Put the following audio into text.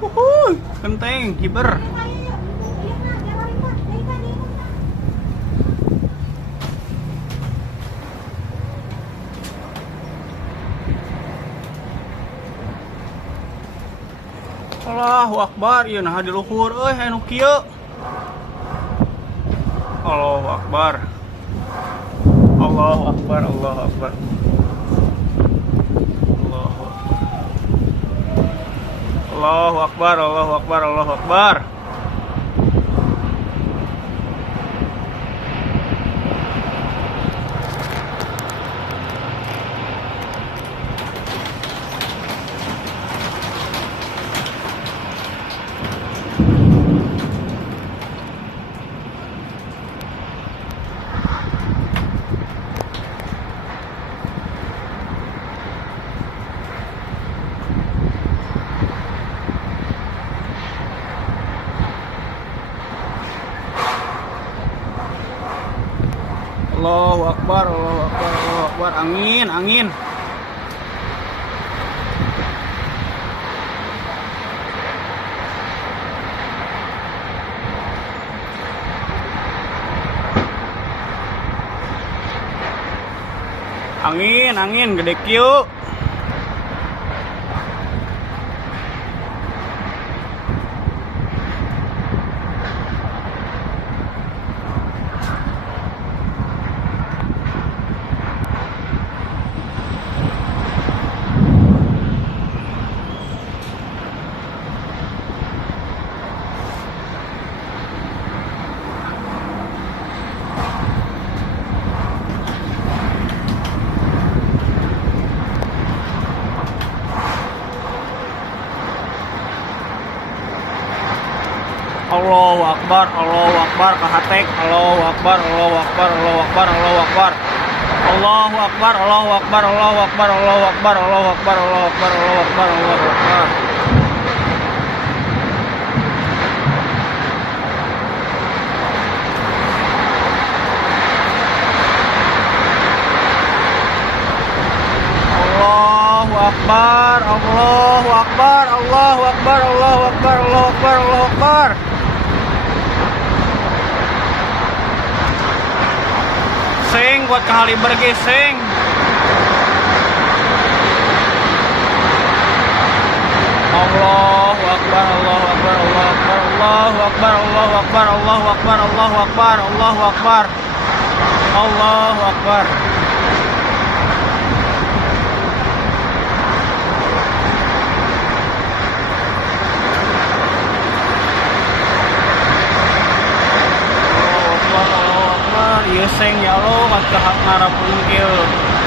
Genteng, hiber. Allahu Akbar, ieu nah di luhur euy anu kieu. Allahu Akbar. Allahu Akbar, Allahu Akbar. Allahu Akbar, Allahu Akbar, Allahu Akbar. Allahu Akbar, Allahu Akbar, Allahu Akbar. Angin, angin. Angin, angin gede kieu. Allahu Akbar, Allahu Akbar, kahatek, Allahu Akbar, Allahu Akbar, Allahu Akbar, Allahu Akbar. Allahu Akbar, Allahu Akbar, Allahu Akbar, Allahu Akbar, Allahu Akbar, Allahu Akbar, Allahu Akbar, Allahu Akbar. Allahu Akbar, Allahu Akbar, Allahu Akbar, Allahu Akbar, Allahu Akbar, Allahu Akbar. Sing buat kehaliber ge sing. Allahu Akbar, Allahu Akbar, Allahu Akbar, Allahu Akbar, Allahu Akbar, Allahu Akbar, Allahu Akbar, Allahu Akbar. Allahu Akbar. Ieu seng ya Allah, mah kahap ngarapun kieu.